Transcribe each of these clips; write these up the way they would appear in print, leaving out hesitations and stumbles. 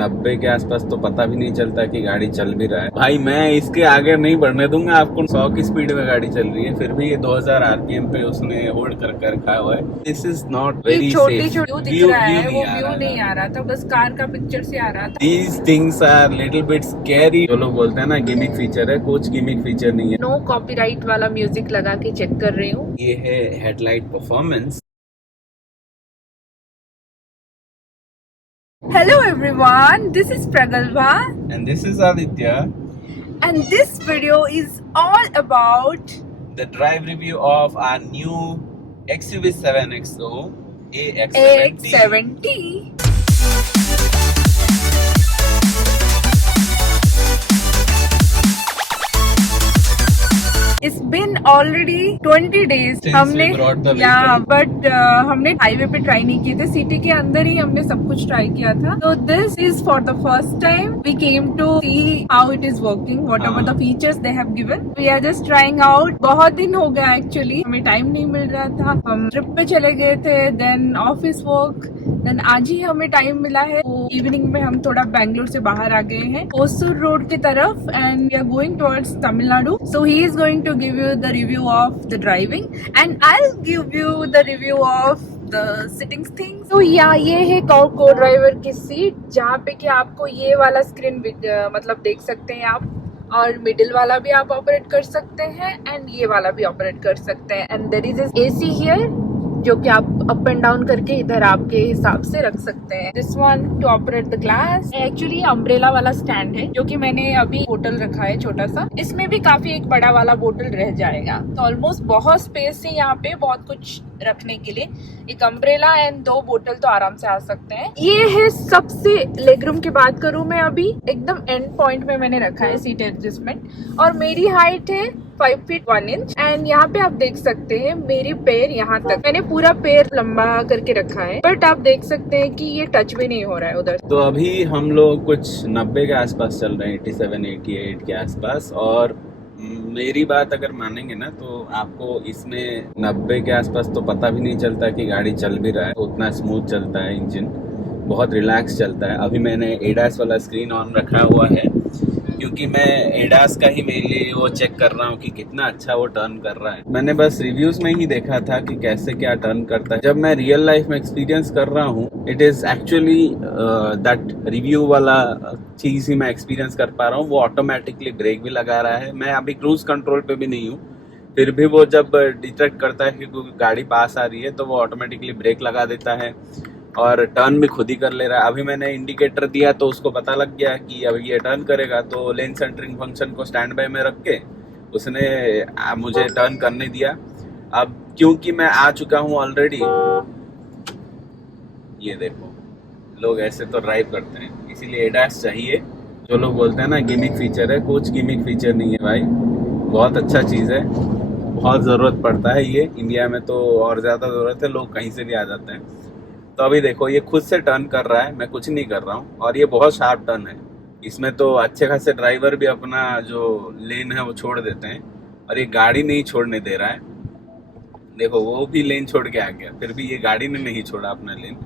90 के आसपास तो पता भी नहीं चलता कि गाड़ी चल भी रहा है। भाई मैं इसके आगे नहीं बढ़ने दूंगा आपको। 100 की स्पीड में गाड़ी चल रही है, फिर भी ये 2000 आरपीएम पे उसने होल्ड कर रखा हुआ है। दिस इज नॉट वेरी छोटी सेफ। छोटी दिख रहा है, वो व्यू नहीं आ रहा था, बस कार का पिक्चर से आ रहा था। These things are little bit scary। जो लोग बोलते हैं ना गिमिक फीचर है, कुछ गिमिक फीचर नहीं है। नो कॉपीराइट वाला म्यूजिक लगा के चेक कर रही हूँ। ये है headlight performance. Hello everyone, this is Pragalva And this is Aditya. and this video is all about The drive review of our new XUV 7XO AX70. AX70. It's been already 20 days Since हमने we brought the vehicle. But हमने highway पे try नहीं किए थे, city के अंदर ही हमने सब कुछ ट्राई किया था। तो this is for the first time we came to see how it is working, whatever the features they have given. We are just trying out. बहुत दिन हो गया एक्चुअली, हमें टाइम नहीं मिल रहा था, हम ट्रिप पे चले गए थे, देन ऑफिस वर्क, देन आज ही हमें टाइम मिला है। तो इवनिंग में हम थोड़ा बैंगलोर से बाहर आ गए हैं ओसूर रोड की तरफ and we are going towards Tamil Nadu. So he is going to give you the review of the driving and I will give you the review of the sitting things. तो या ये है को ड्राइवर की सीट, जहाँ पे कि आपको ये वाला स्क्रीन मतलब देख सकते हैं आप, और मिडिल वाला भी आप ऑपरेट कर सकते हैं एंड ये वाला भी ऑपरेट कर सकते हैं। And there is AC here जो कि आप अप एंड डाउन करके इधर आपके हिसाब से रख सकते हैं। This one two operate the glass. Actually umbrella वाला स्टैंड है जो कि मैंने अभी बोतल रखा है छोटा सा, इसमें भी काफी एक बड़ा वाला बोतल रह जाएगा। तो ऑलमोस्ट बहुत स्पेस है यहाँ पे, बहुत कुछ रखने के लिए। एक अम्ब्रेला एंड 2 बोतल तो आराम से आ सकते हैं। ये है सबसे लेगरूम की बात करूं मैं, अभी एकदम एंड पॉइंट में मैंने रखा है सीट एडजस्टमेंट और मेरी हाइट है 5 फीट 1 इंच एंड यहाँ पे आप देख सकते हैं मेरी पैर यहाँ तक, मैंने पूरा पैर लंबा करके रखा है, बट आप देख सकते हैं कि ये टच भी नहीं हो रहा है उधर। तो अभी हम लोग कुछ 90 के आसपास चल रहे हैं, 87 88 के आसपास। और मेरी बात अगर मानेंगे ना तो आपको इसमें 90 के आसपास तो पता भी नहीं चलता कि गाड़ी चल भी रहा है। तो उतना स्मूथ चलता है इंजन, बहुत रिलैक्स चलता है। अभी मैंने एडास वाला स्क्रीन ऑन रखा हुआ है क्योंकि मैं एडास का ही मेनली वो चेक कर रहा हूँ कि कितना अच्छा वो टर्न कर रहा है। मैंने बस रिव्यूज में ही देखा था कि कैसे क्या टर्न करता है। जब मैं रियल लाइफ में एक्सपीरियंस कर रहा हूँ, it is actually that review वाला चीज ही मैं एक्सपीरियंस कर पा रहा हूँ। वो ऑटोमेटिकली ब्रेक भी लगा रहा है। मैं अभी क्रूज कंट्रोल पे भी नहीं हूँ, फिर भी वो जब डिटेक्ट करता है कि गाड़ी पास आ रही है तो वो ऑटोमेटिकली ब्रेक लगा देता है और टर्न भी खुद ही कर ले रहा है। अभी मैंने इंडिकेटर दिया तो उसको पता लग गया कि अभी ये टर्न करेगा, तो लेन सेंटरिंग फंक्शन को स्टैंड बाय में रख के उसने मुझे टर्न करने दिया। अब क्योंकि मैं आ चुका हूँ ऑलरेडी, ये देखो लोग ऐसे तो ड्राइव करते हैं, इसीलिए एडास चाहिए। जो लोग बोलते हैं ना गिमिक फीचर है, कुछ गिमिक फीचर नहीं है भाई, बहुत अच्छा चीज़ है, बहुत ज़रूरत पड़ता है ये इंडिया में तो और ज़्यादा ज़रूरत है, लोग कहीं से भी आ जाते हैं। तो अभी देखो ये खुद से टर्न कर रहा है, मैं कुछ नहीं कर रहा हूँ और ये बहुत शार्प टर्न है। इसमें तो अच्छे खासे ड्राइवर भी अपना जो लेन है वो छोड़ देते हैं और ये गाड़ी नहीं छोड़ने दे रहा है। देखो वो भी लेन छोड़ के आ गया, फिर भी ये गाड़ी ने नहीं छोड़ा अपना लेन।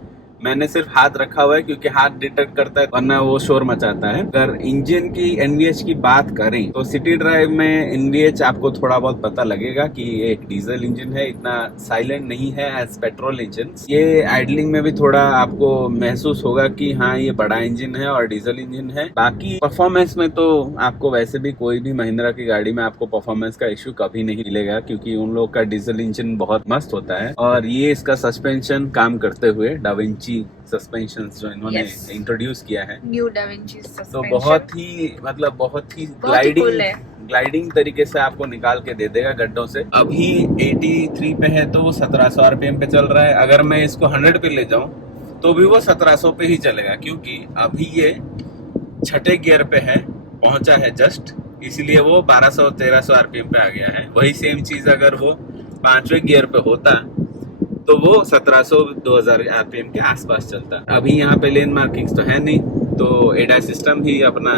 मैंने सिर्फ हाथ रखा हुआ है क्योंकि हाथ डिटेक्ट करता है, वरना वो शोर मचाता है। अगर इंजन की एनवीएच की बात करें तो सिटी ड्राइव में एनवीएच आपको थोड़ा बहुत पता लगेगा कि ये एक डीजल इंजन है, इतना साइलेंट नहीं है एज पेट्रोल इंजन। ये आइडलिंग में भी थोड़ा आपको महसूस होगा कि हाँ ये बड़ा इंजन है और डीजल इंजन है। बाकी परफॉर्मेंस में तो आपको वैसे भी कोई भी महिंद्रा की गाड़ी में आपको परफॉर्मेंस का इश्यू कभी नहीं मिलेगा क्योंकि उन लोग का डीजल इंजन बहुत मस्त होता है। और ये इसका सस्पेंशन काम करते हुए डाविंची सस्पेंशन जो इन्होंने इंट्रोड्यूस किया है, न्यू डाविंची सस्पेंशन, तो बहुत ही ग्लाइडिंग तरीके से आपको निकाल के दे देगा गड्ढों से। अभी 83 पे है तो वो 1700 आरपीएम पे चल रहा है। अगर मैं इसको 100 पे ले जाऊं तो भी वो 1700 पे ही चलेगा क्योंकि अभी ये 6ठे गियर पे है, पहुंचा है जस्ट, इसलिए वो 1200-1300 आरपीएम पे आ गया है। वही सेम चीज अगर वो 5वें गियर पे होता तो वो 1700-2000 आरपीएम के आसपास चलता। अभी यहाँ पे लेन मार्किंग्स तो है नहीं, तो एडा सिस्टम ही अपना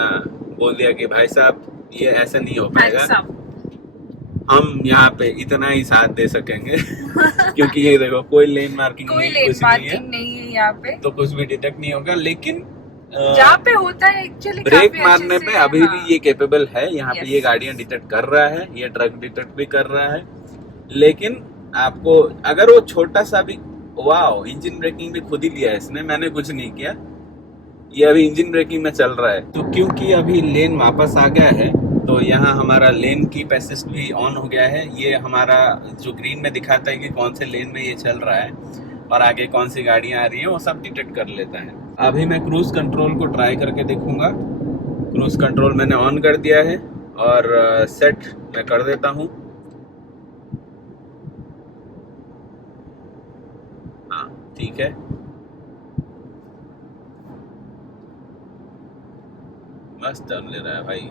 बोल दिया कि भाई साहब ये ऐसा नहीं हो पाएगा, हम यहाँ पे इतना ही साथ दे सकेंगे क्योंकि ये देखो कोई लेन मार्किंग नहीं है यहाँ पे, तो कुछ भी डिटेक्ट नहीं होगा। लेकिन जहाँ पे होता है एक्चुअली ब्रेक मारने पे अभी भी ये कैपेबल है। यहाँ पे ये Yes. गाड़ियां डिटेक्ट कर रहा है, ये ट्रक डिटेक्ट भी कर रहा है। लेकिन आपको अगर वो छोटा सा भी, वाओ, इंजन ब्रेकिंग भी खुद ही लिया है इसने, मैंने कुछ नहीं किया। ये अभी इंजन ब्रेकिंग में चल रहा है। तो क्योंकि अभी लेन वापस आ गया है तो यहाँ हमारा लेन की असिस्ट भी ऑन हो गया है। ये हमारा जो ग्रीन में दिखाता है कि कौन से लेन में ये चल रहा है और आगे कौन सी गाड़ियां आ रही है, वो सब डिटेक्ट कर लेता है। अभी मैं क्रूज कंट्रोल को ट्राई करके देखूंगा। क्रूज कंट्रोल मैंने ऑन कर दिया है और सेट मैं कर देता हूँ। हाँ ठीक है, मस्त टर्न ले रहा है भाई।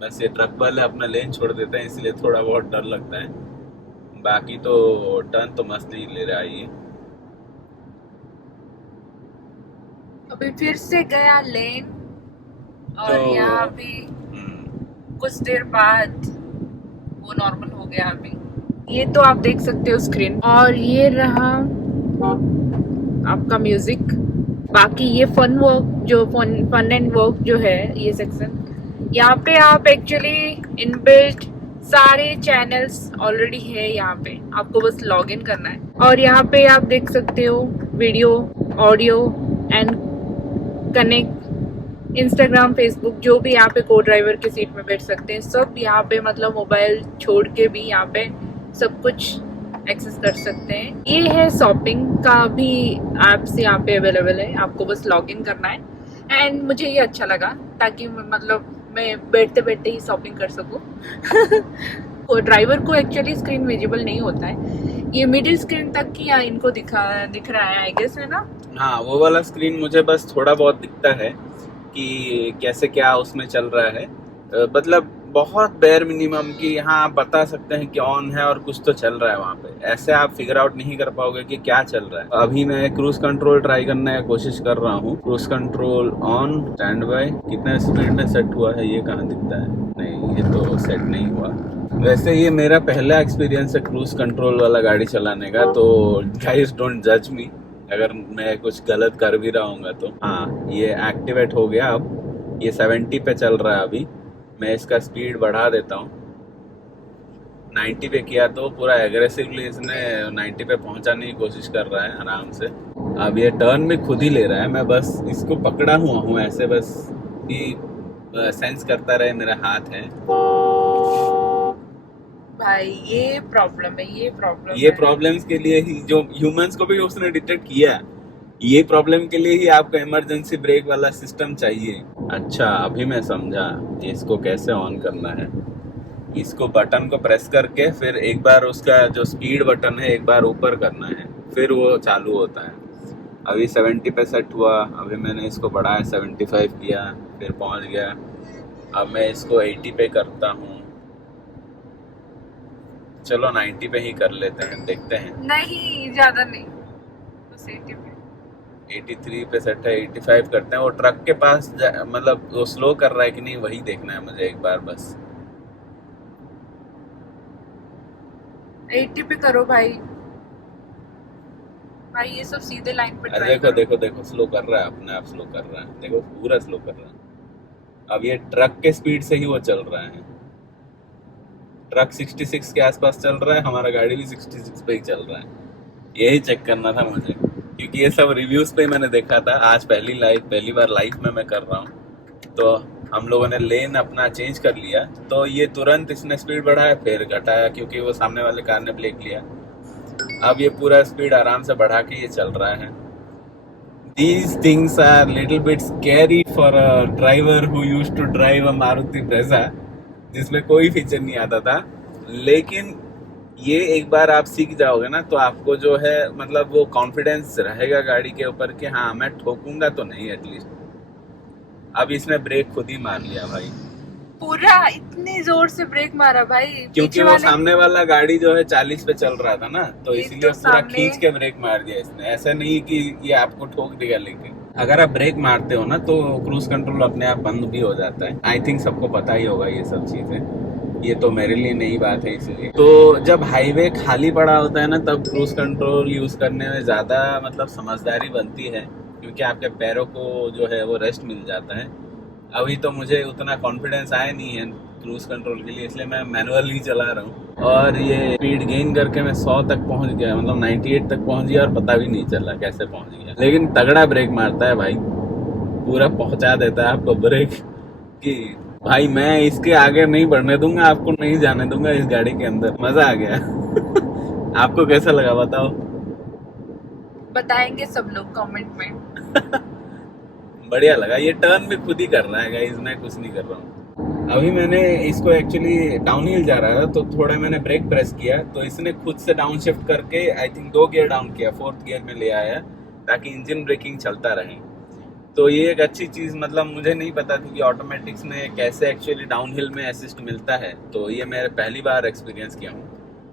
बस ये ट्रक वाले अपना लेन छोड़ देते हैं इसलिए थोड़ा बहुत डर लगता है, बाकी तो टर्न तो मस्त ही ले रहा है ये। अभी फिर से गया लेन और तो यहाँ भी कुछ देर बाद वो नॉर्मल हो गया। अभी ये तो आप देख सकते हो स्क्रीन, और ये रहा आपका म्यूजिक। बाकी ये फन वर्क जो फन एंड वर्क जो है ये सेक्शन, यहाँ पे आप एक्चुअली इनबिल्ट सारे चैनल्स ऑलरेडी है। यहाँ पे आपको बस लॉग इन करना है और यहाँ पे आप देख सकते हो video, audio and connect, Instagram, Facebook, जो भी यहाँ पे को ड्राइवर की सीट में बैठ सकते हैं सब यहाँ पे, मतलब मोबाइल छोड़ के भी यहाँ पे सब कुछ एक्सेस कर सकते हैं। ये है शॉपिंग का भी एप्स यहाँ पे अवेलेबल है, आपको बस लॉग इन करना है। एंड मुझे ये अच्छा लगा ताकि मतलब मैं बैठते बैठते ही शॉपिंग कर सकूँ। ड्राइवर को एक्चुअली स्क्रीन विजिबल नहीं होता है, ये मिडिल स्क्रीन तक की यहाँ इनको दिख रहा है आई गेस, है ना? हाँ, वो वाला स्क्रीन मुझे बस थोड़ा बहुत दिखता है कि कैसे क्या उसमें चल रहा है। मतलब बहुत बेयर मिनिमम कि यहाँ आप बता सकते हैं कि ऑन है और कुछ तो चल रहा है वहाँ पे, ऐसे आप फिगर आउट नहीं कर पाओगे कि क्या चल रहा है। अभी मैं क्रूज कंट्रोल ट्राई करने की कोशिश कर रहा हूँ। Cruise control on, stand by. कितना स्पीड में सेट हुआ है ये कहाँ दिखता है? नहीं, ये तो सेट नहीं हुआ। वैसे ये मेरा पहला एक्सपीरियंस है क्रूज कंट्रोल वाला गाड़ी चलाने का, तो गाइस डोंट जज मी अगर मैं कुछ गलत कर भी रहा हूँ तो। हाँ, ये एक्टिवेट हो गया। अब ये 70 पे चल रहा है। अभी मैं इसका स्पीड बढ़ा देता हूँ। 90 पे किया तो पूरा एग्रेसिवली इसने 90 पे पहुंचाने की कोशिश कर रहा है आराम से। अब ये टर्न में खुद ही ले रहा है, मैं बस इसको पकड़ा हुआ हूँ ऐसे, बस कि सेंस करता रहे मेरा हाथ है। भाई ये प्रॉब्लम है, ये प्रॉब्लम्स के लिए ही जो ह्यूमंस को भी उसने डिटेक्ट किया, ये प्रॉब्लम के लिए ही आपको इमरजेंसी ब्रेक वाला सिस्टम चाहिए। अच्छा, अभी मैं समझा इसको कैसे ऑन करना है। इसको बटन को प्रेस करके फिर एक बार उसका जो स्पीड बटन है एक बार ऊपर करना है, फिर वो चालू होता है। अभी 70 पे सेट हुआ, अभी मैंने इसको बढ़ाया 75 किया, फिर पहुंच गया। अब मैं इसको 80 पे करता हूँ। चलो 90 पे ही कर लेते हैं, देखते हैं। नहीं, ज्यादा नहीं, बस 80 पे। 83 पे सेट है, 85 करते हैं। वो ट्रक के पास मतलब वो स्लो कर रहा है कि नहीं वही देखना है मुझे एक बार बस। 80 पे करो भाई। भाई ये सब सीधे लाइन पे ट्राई देखो करो। देखो देखो, स्लो कर रहा है, अपने आप स्लो कर रहा है। देखो पूरा स्लो कर रहा है। अब ये ट्रक के स्पीड से ही वो चल रहा है। ट्रक 66 के आसपास चल रहा है, हमारा गाड़ी भी 66 पे ही चल रहा है। यही चेक करना था मुझे, क्योंकि ये सब रिव्यूज पे मैंने देखा था। आज पहली बार लाइफ में मैं कर रहा हूँ। तो हम लोगों ने लेन अपना चेंज कर लिया, तो ये तुरंत इसने स्पीड बढ़ाया फिर घटाया, क्योंकि वो सामने वाले कार ने ब्रेक लिया। अब ये पूरा स्पीड आराम से बढ़ा के ये चल रहा है। These things are little bit scary for a driver who used to drive a Maruti Brezza, जिसमें कोई फीचर नहीं आता था। लेकिन ये एक बार आप सीख जाओगे ना, तो आपको जो है मतलब वो कॉन्फिडेंस रहेगा गाड़ी के ऊपर कि हाँ मैं ठोकूंगा तो नहीं एटलीस्ट। अब इसने ब्रेक खुद ही मार लिया भाई, पूरा इतने जोर से ब्रेक मारा भाई, क्योंकि वो सामने वाला गाड़ी जो है 40 पे चल रहा था ना, तो ये इसलिए तो पूरा सामने- खींच के ब्रेक मार दिया इसने। ऐसा नहीं कि ये आपको ठोक देगा, लेकिन अगर आप ब्रेक मारते हो ना तो क्रूज कंट्रोल अपने आप बंद भी हो जाता है। आई थिंक सबको पता ही होगा ये सब चीजें। ये तो मेरे लिए नई बात है, इसलिए तो जब हाईवे खाली पड़ा होता है ना, तब क्रूज कंट्रोल यूज करने में ज्यादा मतलब समझदारी बनती है, क्योंकि आपके पैरों को जो है वो रेस्ट मिल जाता है। अभी तो मुझे उतना कॉन्फिडेंस आया नहीं है क्रूज कंट्रोल के लिए, इसलिए मैं मैनुअल ही चला रहा हूँ। और ये स्पीड गेन करके मैं 100 तक पहुंच गया, मतलब 98 तक पहुंच गया और पता भी नहीं चला कैसे पहुंच गया। लेकिन तगड़ा ब्रेक मारता है भाई, पूरा पहुंचा देता है आपको ब्रेक कि भाई मैं इसके आगे नहीं बढ़ने दूंगा, आपको नहीं जाने दूंगा इस गाड़ी के अंदर। मजा आ गया। आपको कैसा लगा बताओ? बताएंगे सब लोग कमेंट में। बढ़िया लगा। ये टर्न भी खुद ही कर रहा है गाइस, मैं कुछ नहीं कर रहा हूँ। अभी मैंने इसको एक्चुअली डाउनहिल जा रहा था तो थोड़ा मैंने ब्रेक प्रेस किया, तो इसने खुद से डाउन शिफ्ट करके आई थिंक 2 गियर डाउन किया, 4th गियर में ले आया ताकि इंजन ब्रेकिंग चलता रहे। तो ये एक अच्छी चीज, मतलब मुझे नहीं पता थी कि ऑटोमेटिक्स में कैसे एक्चुअली डाउनहिल में असिस्ट मिलता है, तो ये मैं पहली बार एक्सपीरियंस किया हूँ,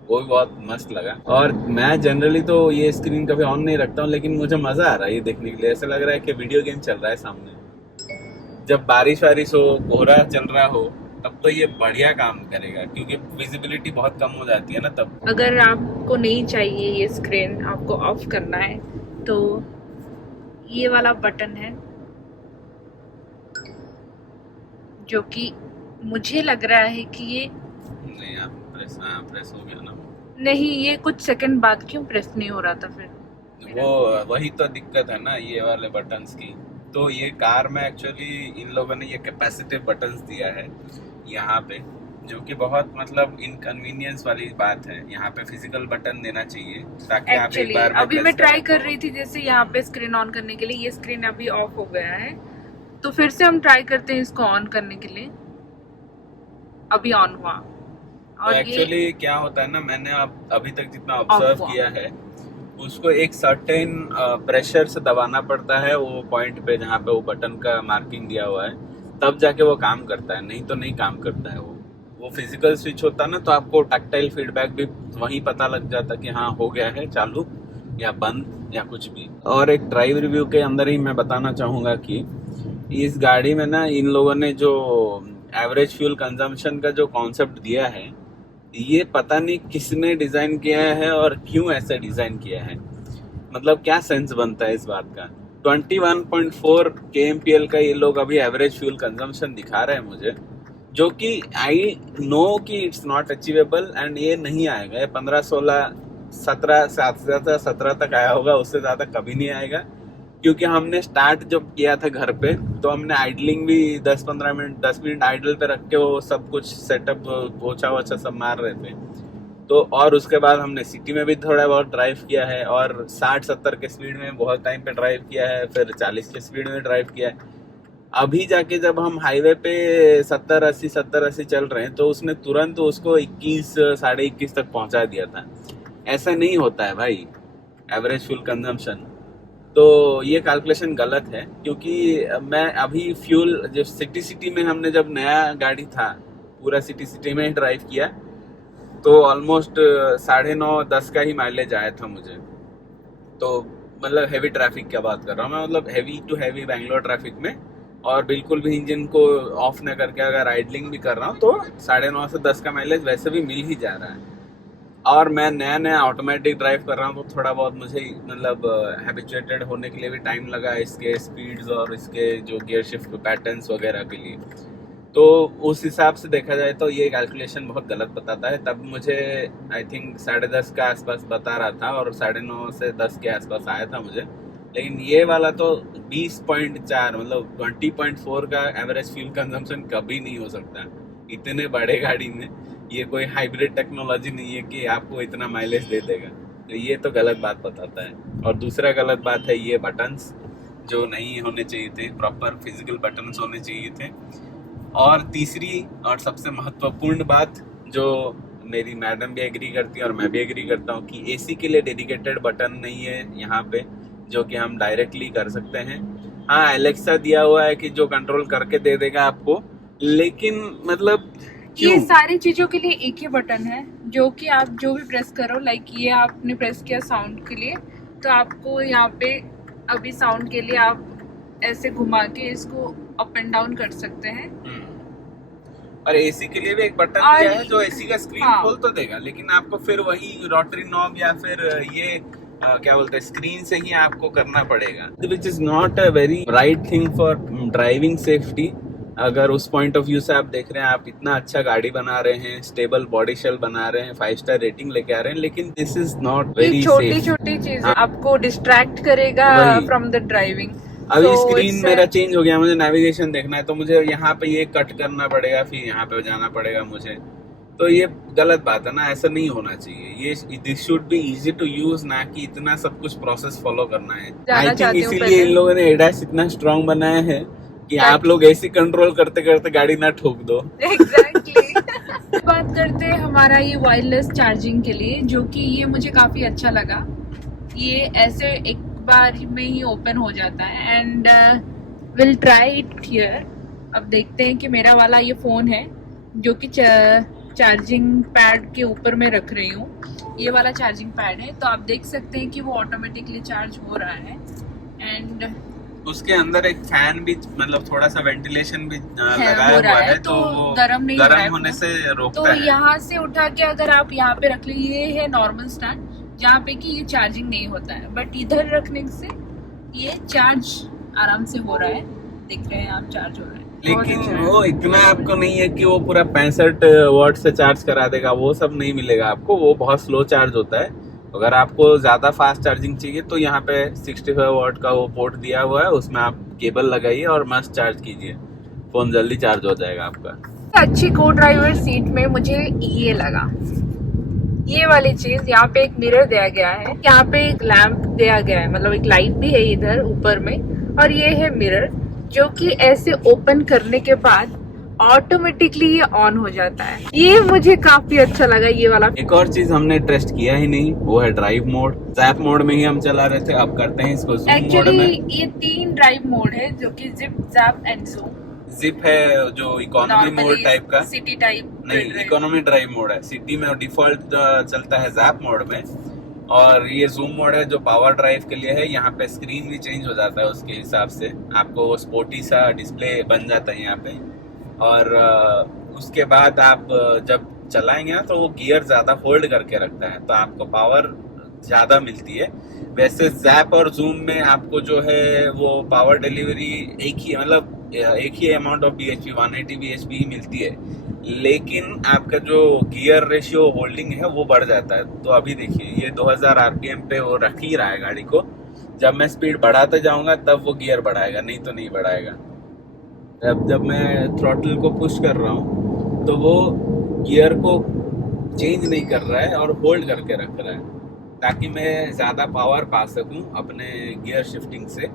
वो भी बहुत मस्त लगा। और मैं जनरली तो ये स्क्रीन कभी ऑन नहीं रखता हूँ, लेकिन मुझे मजा आ रहा है ये देखने के लिए, ऐसा लग रहा है कि वीडियो गेम चल रहा है सामने। जब बारिश वारिश हो, कोहरा चल रहा हो, तब तो ये बढ़िया काम करेगा, क्योंकि विजिबिलिटी बहुत कम हो जाती है ना तब। अगर आपको नहीं चाहिए ये स्क्रीन, आपको ऑफ करना है, तो ये वाला बटन है जो कि मुझे लग रहा है कि ये नहीं, आप प्रेस हो गया ना। नहीं, ये कुछ सेकंड बाद क्यों प्रेस नहीं हो रहा था फिर? वो वही तो दिक्कत है ना ये वाले बटन्स की। तो ये कार में एक्चुअली इन लोगों ने ये कैपेसिटिव बटन्स दिया है यहाँ पे, जो कि बहुत मतलब इनकन्वीनियंस वाली बात है। यहाँ पे फिजिकल बटन देना चाहिए ताकि आप एक बार में अभी मैं press ट्राई करें कर तो- रही थी, जैसे यहाँ पे स्क्रीन ऑन करने के लिए, ये स्क्रीन अभी ऑफ हो गया है, तो फिर से हम ट्राई करते हैं इसको ऑन करने के लिए। अभी ऑन हुआ। तो और एक्चुअली क्या होता है ना, मैंने अभी तक जितना ऑब्जर्व किया है, उसको एक सर्टेन प्रेशर से दबाना पड़ता है वो पॉइंट पे जहाँ पे वो बटन का मार्किंग दिया हुआ है, तब जाके वो काम करता है, नहीं तो नहीं काम करता है। वो फिजिकल स्विच होता ना, तो आपको टैक्टाइल फीडबैक भी वहीं पता लग जाता कि हाँ हो गया है चालू या बंद या कुछ भी। और एक ड्राइव रिव्यू के अंदर ही मैं बताना चाहूंगा कि इस गाड़ी में ना इन लोगों ने जो एवरेज फ्यूल कंजम्पशन का जो कॉन्सेप्ट दिया है, ये पता नहीं किसने डिजाइन किया है और क्यों ऐसा डिजाइन किया है। मतलब क्या सेंस बनता है इस बात का? 21.4 kmpl का ये लोग अभी एवरेज फ्यूल कंजम्पशन दिखा रहे हैं मुझे, जो कि आई नो कि इट्स नॉट अचीवेबल एंड ये नहीं आएगा। ये 15, 16, 17 से ज्यादा 17 तक आया होगा, उससे ज्यादा कभी नहीं आएगा। क्योंकि हमने स्टार्ट जब किया था घर पे, तो हमने आइडलिंग भी 10-15 मिनट 10 मिनट आइडल पे रख के वो सब कुछ सेटअप पोछा वोछा सब मार रहे थे। तो और उसके बाद हमने सिटी में भी थोड़ा बहुत ड्राइव किया है, और 60-70 के स्पीड में बहुत टाइम पे ड्राइव किया है, फिर 40 के स्पीड में ड्राइव किया है। अभी जाके जब हम हाईवे पे 70-80 चल रहे हैं, तो उसने तुरंत उसको 21, 21.5 तक पहुंचा दिया था। ऐसा नहीं होता है भाई एवरेज फ्यूल कंजम्पशन। तो ये कैलकुलेशन गलत है, क्योंकि मैं अभी फ्यूल जो सिटी में हमने जब नया गाड़ी था, पूरा सिटी में ही ड्राइव किया, तो ऑलमोस्ट 9.5-10 का ही माइलेज आया था मुझे। तो मतलब हैवी ट्रैफिक क्या बात कर रहा हूँ मैं, मतलब heavy to heavy Bangalore traffic में, और बिल्कुल भी इंजन को ऑफ न करके अगर आइडलिंग भी कर रहा हूँ, तो 9.5 से 10 का माइलेज वैसे भी मिल ही जा रहा है। और मैं नया ऑटोमेटिक ड्राइव कर रहा हूँ, तो थोड़ा बहुत मुझे मतलब हैबिचुएटेड होने के लिए भी टाइम लगा इसके स्पीड्स और इसके जो गियर शिफ्ट पैटर्न्स वगैरह के लिए। तो उस हिसाब से देखा जाए तो ये कैलकुलेशन बहुत गलत बताता है। तब मुझे आई थिंक 10:30 के आसपास बता रहा था, और 9:30 से 10 के आसपास आया था मुझे। लेकिन ये वाला तो 20.4 मतलब 20.4 का एवरेज फ्यूल कंजम्पशन कभी नहीं हो सकता इतने बड़े गाड़ी में। ये कोई हाइब्रिड टेक्नोलॉजी नहीं है कि आपको इतना माइलेज दे देगा। तो ये तो गलत बात बताता है। और दूसरा गलत बात है ये बटन्स जो नहीं होने चाहिए थे, प्रॉपर फिजिकल बटन्स होने चाहिए थे। और तीसरी और सबसे महत्वपूर्ण बात जो मेरी मैडम भी एग्री करती है और मैं भी एग्री करता हूँ, कि एसी के लिए डेडिकेटेड बटन नहीं है यहाँ पे, जो कि हम डायरेक्टली कर सकते हैं। हाँ, एलेक्सा दिया हुआ है कि जो कंट्रोल करके दे देगा आपको, लेकिन मतलब ये सारी चीजों के लिए एक ही बटन है, जो कि आप जो भी प्रेस करो, लाइक ये आपने प्रेस किया साउंड के लिए, तो आपको यहाँ पे अभी साउंड के लिए आप ऐसे घुमा के इसको अप एंड डाउन कर सकते हैं। और एसी के लिए भी एक बटन और- दिया है जो एसी का स्क्रीन हाँ। खोल तो देगा, लेकिन आपको फिर वही रोटरी नॉब या फिर ये क्या बोलते हैं स्क्रीन से ही आपको करना पड़ेगा, which is not a very right thing for driving safety. अगर उस पॉइंट ऑफ व्यू से आप देख रहे हैं, आप इतना अच्छा गाड़ी बना रहे हैं, स्टेबल बॉडी शेल बना रहे हैं, 5 स्टार रेटिंग लेके आ रहे हैं, लेकिन दिस इज नॉट ये वेरी छोटी सेफ। छोटी चीजें हाँ। आपको डिस्ट्रैक्ट करेगा वही। From the driving. अभी स्क्रीन मेरा चेंज हो गया, मुझे नेविगेशन देखना है तो मुझे यहाँ पे ये कट करना पड़ेगा, फिर यहाँ पे जाना पड़ेगा मुझे, तो ये गलत बात है ना, ऐसा नहीं होना चाहिए। ये this should be easy to use, ना कि इतना सब कुछ प्रोसेस फॉलो करना है। आई थिंक चाहती हूँ इसीलिए इन पहले। लोगों ने एडास इतना स्ट्रांग बनाया है कि ताकि- आप लोग ऐसी कंट्रोल करते करते गाड़ी ना ठोक दो। एग्जैक्टली। बात करते हैं हमारा ये वायरलेस चार्जिंग के लिए, जो कि ये मुझे काफी अच्छा लगा। ये ऐसे एक बार में ही ओपन हो जाता है and will try it here. अब देखते हैं कि मेरा वाला ये फोन है जो कि चार्जिंग पैड के ऊपर मैं रख रही हूँ, ये वाला चार्जिंग पैड है, तो आप देख सकते हैं कि वो ऑटोमेटिकली चार्ज हो रहा है एंड उसके अंदर एक फैन भी, मतलब थोड़ा सा वेंटिलेशन भी लगाया हो रहा हुआ है, है, तो वो गर्म नहीं हो रहा है होने फोन। से तो रोकता है। यहाँ से उठा के अगर आप यहाँ पे रख लीजिए, ये है नॉर्मल स्टैंड जहाँ पे कि ये चार्जिंग नहीं होता है, बट इधर रखने से ये चार्ज आराम से हो रहा है। देख रहे हैं आप, चार्ज हो रहा है। बहुत लेकिन अच्छा है। वो इतना आपको नहीं है कि वो पूरा 65 वाट से चार्ज करा देगा, वो सब नहीं मिलेगा आपको, वो बहुत स्लो चार्ज होता है। अगर आपको ज्यादा फास्ट चार्जिंग चाहिए तो यहाँ पे 65 वाट का वो पोर्ट दिया हुआ है, उसमें आप केबल लगाइए और मस्त चार्ज कीजिए, फोन जल्दी चार्ज हो जाएगा आपका। अच्छी को ड्राइवर सीट में मुझे ये लगा, ये वाली चीज, यहाँ पे एक मिरर दिया गया है, यहाँ पे एक लैंप दिया गया है, मतलब एक लाइट भी है इधर ऊपर में, और ये है मिरर जो कि ऐसे ओपन करने के बाद ऑटोमेटिकली ये ऑन हो जाता है। ये मुझे काफी अच्छा लगा ये वाला। एक और चीज हमने टेस्ट किया ही नहीं, वो है ड्राइव मोड। जैप मोड में ही हम चला रहे थे, अब करते हैं इसको जूम मोड एक्चुअली में। ये 3 ड्राइव मोड है, जो कि zip, JAP and zoom. Zip है जो इकोनॉमी मोड टाइप का, सिटी टाइप नहीं इकोनॉमी ड्राइव मोड है। सिटी में डिफॉल्ट चलता है जैप मोड में, और ये जूम मोड है जो पावर ड्राइव के लिए है। यहाँ पे स्क्रीन भी चेंज हो जाता है उसके हिसाब से, आपको स्पोर्टी सा डिस्प्ले बन जाता है यहाँ पे। और उसके बाद आप जब चलाएंगे ना तो वो गियर ज्यादा होल्ड करके रखता है, तो आपको पावर ज्यादा मिलती है। वैसे जैप और जूम में आपको जो है वो पावर डिलीवरी एक ही, मतलब एक ही अमाउंट ऑफ bhp 180 bhp ही मिलती है, लेकिन आपका जो गियर रेशियो होल्डिंग है वो बढ़ जाता है। तो अभी देखिए ये 2000 rpm पे वो रख ही रहा है गाड़ी को, जब मैं स्पीड बढ़ाते जाऊंगा तब वो गियर बढ़ाएगा, नहीं तो नहीं बढ़ाएगा। जब मैं थ्रॉटल को पुश कर रहा हूँ तो वो गियर को चेंज नहीं कर रहा है और होल्ड करके रख रहा है, ताकि मैं ज़्यादा पावर पा सकूं अपने गियर शिफ्टिंग से।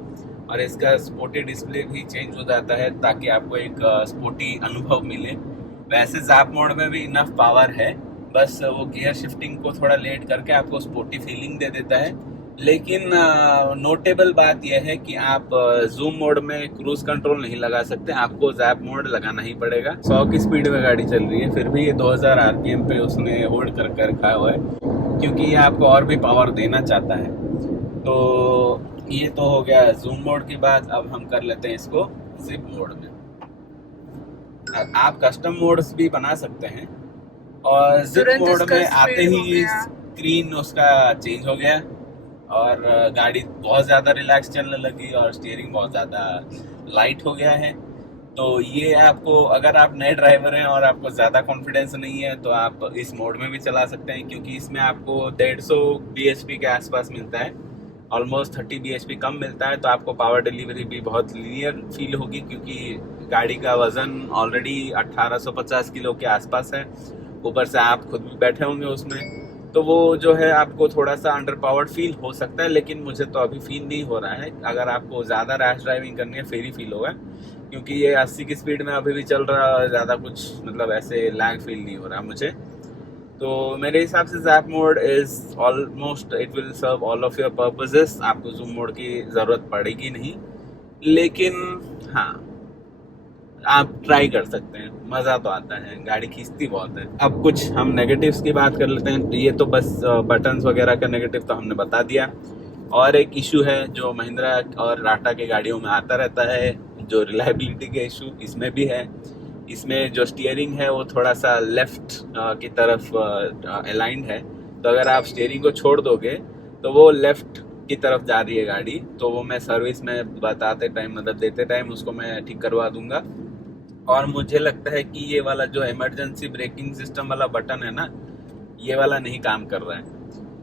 और इसका स्पोर्टी डिस्प्ले भी चेंज हो जाता है ताकि आपको एक स्पोर्टी अनुभव मिले। वैसे जैप मोड में भी इनफ पावर है, बस वो गियर शिफ्टिंग को थोड़ा लेट करके आपको स्पोर्टी फीलिंग दे देता है। लेकिन नोटेबल बात यह है कि आप जूम मोड में क्रूज कंट्रोल नहीं लगा सकते, आपको जैप मोड लगाना ही पड़ेगा। 100 की स्पीड में गाड़ी चल रही है, फिर भी ये 2000 आरपीएम पे उसने होल्ड करके रखा हुआ है, क्योंकि ये आपको और भी पावर देना चाहता है। तो ये तो हो गया जूम मोड की बात। अब हम कर लेते हैं इसको जिप मोड में। आप कस्टम मोड्स भी बना सकते हैं, और जिप तुरंत मोड उसका में आते speed हो ही गया। स्क्रीन उसका चेंज हो गया और गाड़ी बहुत ज़्यादा रिलैक्स चलने लगी और स्टीयरिंग बहुत ज़्यादा लाइट हो गया है। तो ये आपको, अगर आप नए ड्राइवर हैं और आपको ज़्यादा कॉन्फिडेंस नहीं है तो आप इस मोड में भी चला सकते हैं, क्योंकि इसमें आपको 150 bhp के आसपास मिलता है, ऑलमोस्ट 30 bhp कम मिलता है। तो आपको पावर डिलीवरी भी बहुत लीनियर फील होगी, क्योंकि गाड़ी का वजन ऑलरेडी 1850 किलो के आसपास है, ऊपर से आप खुद भी बैठे होंगे उसमें, तो वो जो है आपको थोड़ा सा अंडर पावर्ड फील हो सकता है। लेकिन मुझे तो अभी फील नहीं हो रहा है। अगर आपको ज़्यादा रैश ड्राइविंग करनी है फिर ही फील होगा, क्योंकि ये 80 की स्पीड में अभी भी चल रहा है और ज़्यादा कुछ मतलब ऐसे लैग फील नहीं हो रहा मुझे। तो मेरे हिसाब से zap mode is almost, it will serve all of your purposes. आपको जूम मोड की ज़रूरत पड़ेगी नहीं, लेकिन हाँ आप ट्राई कर सकते हैं, मज़ा तो आता है, गाड़ी खींचती बहुत है। अब कुछ हम नेगेटिव्स की बात कर लेते हैं। ये तो बस बटन्स वगैरह का नेगेटिव तो हमने बता दिया। और एक इशू है जो महिंद्रा और टाटा के गाड़ियों में आता रहता है, जो रिलायबिलिटी के इशू इसमें भी है। इसमें जो स्टीयरिंग है वो थोड़ा सा लेफ्ट की तरफ अलाइंड है, तो अगर आप स्टीयरिंग को छोड़ दोगे तो वो लेफ्ट की तरफ जा रही है गाड़ी। तो वो मैं सर्विस में बताते टाइम, मतलब देते टाइम उसको मैं ठीक करवा दूंगा। और मुझे लगता है कि ये वाला जो इमरजेंसी ब्रेकिंग सिस्टम वाला बटन है ना, ये वाला नहीं काम कर रहा है,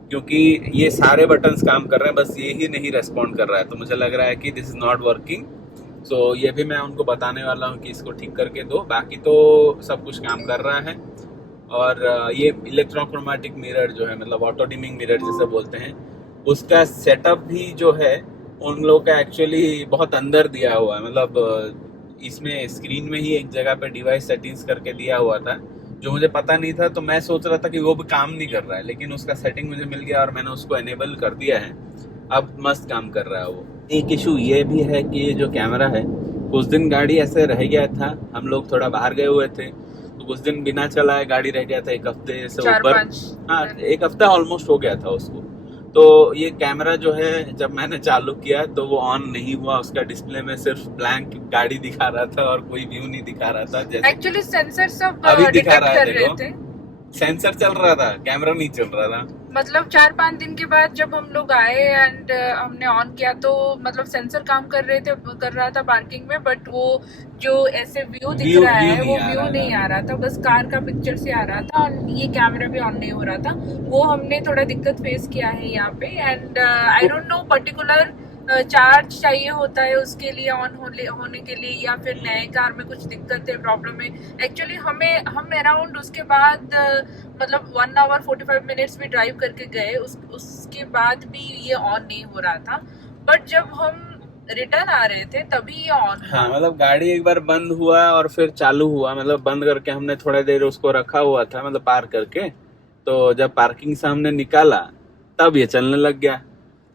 क्योंकि ये सारे बटन्स काम कर रहे हैं, बस ये ही नहीं रेस्पॉन्ड कर रहा है। तो मुझे लग रहा है कि दिस इज नॉट वर्किंग। सो ये भी मैं उनको बताने वाला हूँ कि इसको ठीक करके दो। बाकी तो सब कुछ काम कर रहा है। और ये इलेक्ट्रोक्रोमेटिक मिरर जो है, मतलब ऑटो डिमिंग मिरर जिसे बोलते हैं, उसका सेटअप भी जो है उन लोगों का एक्चुअली बहुत अंदर दिया हुआ है। मतलब इसमें स्क्रीन में ही एक जगह पे डिवाइस सेटिंग्स करके दिया हुआ था, जो मुझे पता नहीं था। तो मैं सोच रहा था कि वो भी काम नहीं कर रहा है, लेकिन उसका सेटिंग मुझे मिल गया और मैंने उसको एनेबल कर दिया है। अब मस्त काम कर रहा है वो। एक इशू ये भी है कि ये जो कैमरा है, कुछ दिन गाड़ी ऐसे रह गया था, हम लोग थोड़ा बाहर गए हुए थे तो कुछ दिन बिना चलाए गाड़ी रह गया था, एक हफ्ते से ऊपर। हाँ, एक हफ्ता ऑलमोस्ट हो गया था उसको। तो ये कैमरा जो है जब मैंने चालू किया तो वो ऑन नहीं हुआ, उसका डिस्प्ले में सिर्फ ब्लैंक गाड़ी दिखा रहा था और कोई व्यू नहीं दिखा रहा था। जैसे एक्चुअली सेंसर सब अभी दिखा रहा है, कर रहे थे। सेंसर चल रहा था, कैमरा नहीं चल रहा था। मतलब 4-5 दिन के बाद जब हम लोग आए एंड हमने ऑन किया तो मतलब सेंसर काम कर रहा था पार्किंग में, बट वो जो ऐसे व्यू दिख रहा है वो व्यू नहीं आ रहा था, बस कार का पिक्चर से आ रहा था और ये कैमरा भी ऑन नहीं हो रहा था। वो हमने थोड़ा दिक्कत फेस किया है यहाँ पे। And I don't know particular charge चाहिए होता है उसके लिए ऑन होने के लिए, या फिर नए कार में कुछ दिक्कत है, प्रॉब्लम है। एक्चुअली हम अराउंड उसके बाद मतलब 1 आवर 45 मिनट्स भी ड्राइव करके गए, उसके बाद भी ये ऑन नहीं हो रहा था। बट जब हम रिटर्न आ रहे थे तभी ये ऑन। हाँ, मतलब गाड़ी एक बार बंद हुआ और फिर चालू हुआ, मतलब बंद करके हमने थोड़ा देर उसको रखा हुआ था, मतलब पार्क करके। तो जब पार्किंग से हमने निकाला तब ये चलने लग गया।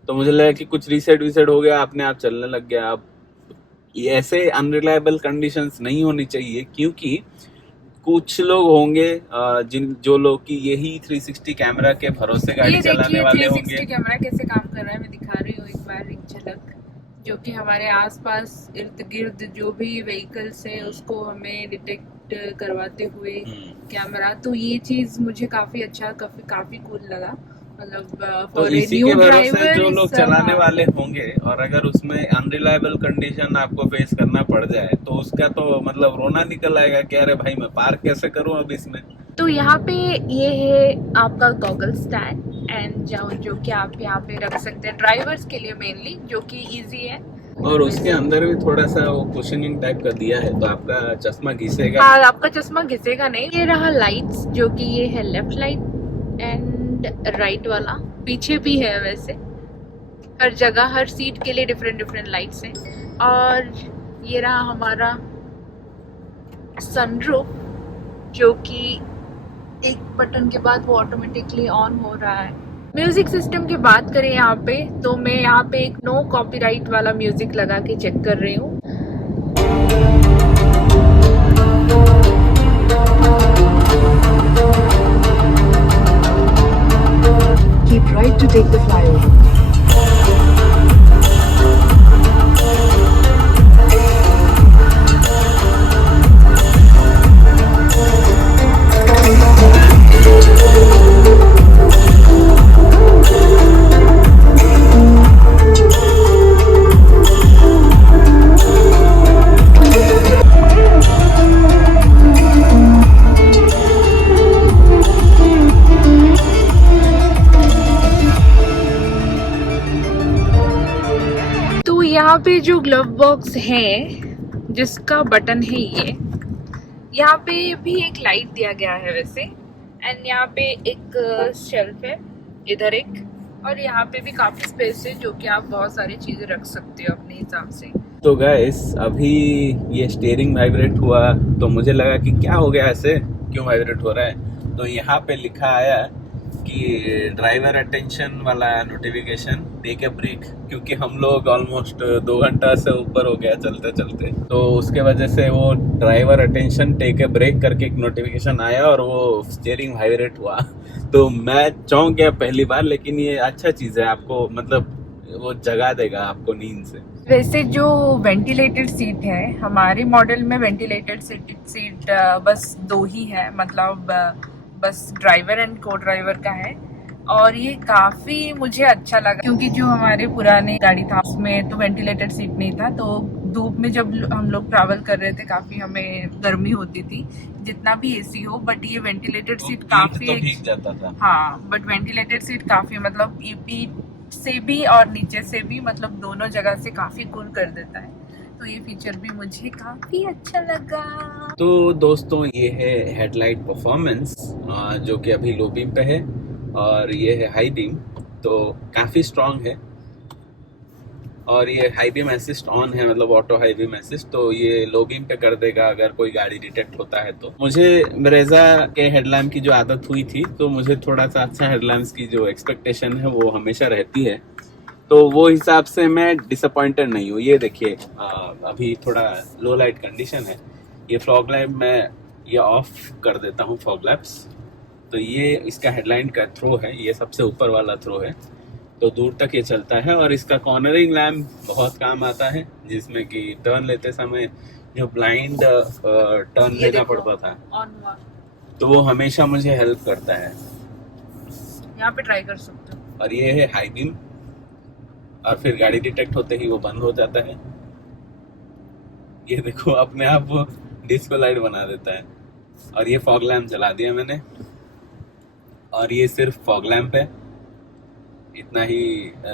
तो मुझे लगा कि कुछ रीसेट हो गया, अपने आप चलने लग गया। अब ऐसे अनरिलायबल कंडीशंस नहीं होनी चाहिए, क्योंकि कुछ लोग होंगे जो लोग की यही 360 कैमरा के भरोसे गाड़ी चलाने वाले होंगे। 360 कैमरा कैसे काम कर रहा है मैं दिखा रही हूँ एक बार, एक झलक, जो कि हमारे आसपास इर्द गिर्द जो भी व्हीकल्स है उसको हमें डिटेक्ट करवाते हुए कैमरा। तो ये चीज मुझे काफी अच्छा, काफी कूल लगा। मतलब तो इसी के भरोसे जो लोग चलाने वाले होंगे, और अगर उसमें अनरिलायबल कंडीशन आपको फेस करना पड़ जाए तो उसका तो मतलब रोना निकल आएगा कि अरे भाई मैं पार्क कैसे करूं अब इसमें। तो यहाँ पे ये है आपका गॉगल स्टैंड एंड जो कि आप यहाँ पे रख सकते हैं ड्राइवर्स के लिए मेनली, जो कि इजी है। और उसके अंदर भी थोड़ा सा वो कुशनिंग टाइप का दिया है, तो आपका चश्मा घिसेगा। हाँ, आपका चश्मा घिसेगा नहीं। ये रहा लाइट्स, जो कि ये है लेफ्ट लाइट एंड राइट वाला, पीछे भी है। वैसे हर जगह हर सीट के लिए डिफरेंट लाइट्स हैं। और ये रहा हमारा सनरूफ, जो कि एक बटन के बाद वो ऑटोमेटिकली ऑन हो रहा है। म्यूजिक सिस्टम की बात करें यहाँ पे, तो मैं यहाँ पे एक नो कॉपीराइट वाला म्यूजिक लगा के चेक कर रही हूँ। Keep right to take the flyover. यहाँ पे जो ग्लव बॉक्स है जिसका बटन है ये, यहाँ पे भी एक लाइट दिया गया है वैसे। एंड यहाँ पे एक शेल्फ है, इधर एक, और यहाँ पे भी काफी स्पेस है, जो कि आप बहुत सारी चीजें रख सकते हो अपने हिसाब से। तो गाइस, अभी ये स्टीयरिंग वाइब्रेट हुआ तो मुझे लगा कि क्या हो गया, ऐसे क्यों वाइब्रेट हो रहा है। तो यहाँ पे लिखा आया कि ड्राइवर अटेंशन वाला नोटिफिकेशन, टेक ए ब्रेक, क्योंकि हम लोग ऑलमोस्ट 2 घंटा से ऊपर हो गया चलते चलते। तो उसके वजह से वो driver attention take a break करके एक नोटिफिकेशन आया और वो स्टीयरिंग वाइब्रेट हुआ। तो मैं चौंक गया पहली बार, लेकिन ये अच्छा चीज़ है, आपको मतलब वो जगा देगा आपको नींद से। वैसे जो वेंटिलेटेड सीट है, हमारे मॉडल में वेंटिलेटेड सीट बस 2 ही है, मतलब बस ड्राइवर एंड को ड्राइवर का है। और ये काफी मुझे अच्छा लगा, क्योंकि जो हमारे पुराने गाड़ी था उसमें तो वेंटिलेटेड सीट नहीं था, तो धूप में जब हम लोग ट्रैवल कर रहे थे काफी हमें गर्मी होती थी, जितना भी एसी हो। बट ये वेंटिलेटेड सीट काफी तो भीग जाता था। हाँ, बट वेंटिलेटेड सीट काफी मतलब पीठ से भी और नीचे से भी, मतलब दोनों जगह से काफी कूल कर देता है। तो ये फीचर भी मुझे काफी अच्छा लगा। तो दोस्तों ये है हेडलाइट परफॉर्मेंस, जो कि अभी लो बीम पे है, और ये है हाई बीम, तो काफ़ी स्ट्रांग है। और ये हाई बीम असिस्ट ऑन है, मतलब ऑटो हाई बीम असिस्ट, तो ये लो बीम पे कर देगा अगर कोई गाड़ी डिटेक्ट होता है तो। मुझे ब्रेजा के हेडलैम्प की जो आदत हुई थी, तो मुझे थोड़ा सा अच्छा हेडलैम्प्स की जो एक्सपेक्टेशन है वो हमेशा रहती है, तो वो हिसाब से मैं डिसअपॉइंटेड नहीं हूँ। ये देखिए अभी थोड़ा लो लाइट कंडीशन है, ये फॉग लैम्प मैं ये ऑफ कर देता हूँ फॉग लैम्प्स, तो ये इसका हेडलाइट का थ्रो है, ये सबसे ऊपर वाला थ्रो है, तो दूर तक ये चलता है। और इसका कॉर्नरिंग लैम्प बहुत काम आता है, जिसमें कि टर्न लेते समय जो ब्लाइंड टर्न लेना पड़ता था, तो वो हमेशा मुझे हेल्प करता है। यहाँ पे ट्राई कर सकते हो। और ये है हाई बीम, और फिर गाड़ी डिटेक्ट होते ही वो बंद हो जाता है। ये देखो अपने आप वो डिस्को लाइट बना देता है। और ये फॉग लैम्प जला दिया मैंने, और ये सिर्फ फॉग लैम्प है, इतना ही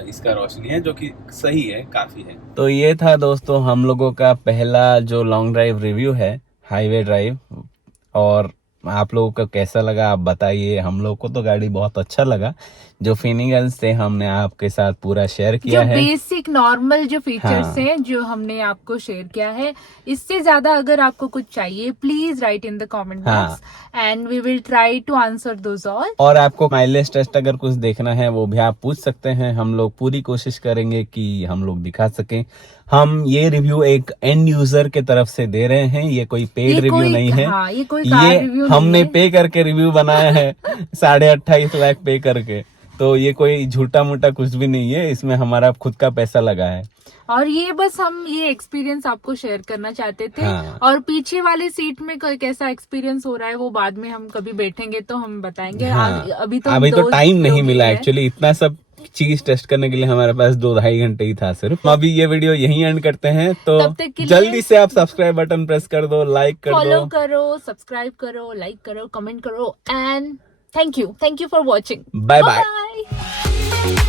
इसका रोशनी है, जो कि सही है, काफी है। तो ये था दोस्तों हम लोगों का पहला जो लॉन्ग ड्राइव रिव्यू है, हाईवे ड्राइव। और आप लोगों को कैसा लगा आप बताइए। हम लोग को तो गाड़ी बहुत अच्छा लगा, जो फिनिगल्स थे हमने आपके साथ पूरा शेयर किया जो है। बेसिक नॉर्मल जो फीचर्स हाँ। हैं जो हमने आपको शेयर किया है, इससे ज्यादा अगर आपको कुछ चाहिए please write in the comment box and we will try to answer those all. और आपको माइलेज टेस्ट अगर कुछ देखना है वो भी आप पूछ सकते हैं, हम लोग पूरी कोशिश करेंगे कि हम लोग दिखा सकें। हम ये रिव्यू एक एंड यूजर के तरफ से दे रहे हैं, ये कोई पेड रिव्यू नहीं है। हाँ, ये कोई कार ये रिव्यू हमने नहीं है। पे करके रिव्यू बनाया है 28.5 लाख पे करके, तो ये कोई झूठा मूठा कुछ भी नहीं है, इसमें हमारा खुद का पैसा लगा है। और ये बस हम ये एक्सपीरियंस आपको शेयर करना चाहते थे। हाँ। और पीछे वाले सीट में कैसा एक्सपीरियंस हो रहा है वो बाद में हम कभी बैठेंगे तो हम बताएंगे। हाँ। अभी तो अभी तो दोस्त टाइम नहीं लोग ही मिला हैं। एक्चुअली, इतना सब चीज टेस्ट करने के लिए हमारे पास 2-2.5 घंटे ही था सिर्फ। अभी ये वीडियो यहीं एंड करते हैं, तो तब तक के लिए जल्दी से आप सब्सक्राइब बटन प्रेस कर दो, लाइक कर फॉलो दो, करो, सब्सक्राइब करो, लाइक करो, कमेंट करो and thank you for watching. Bye bye. Bye.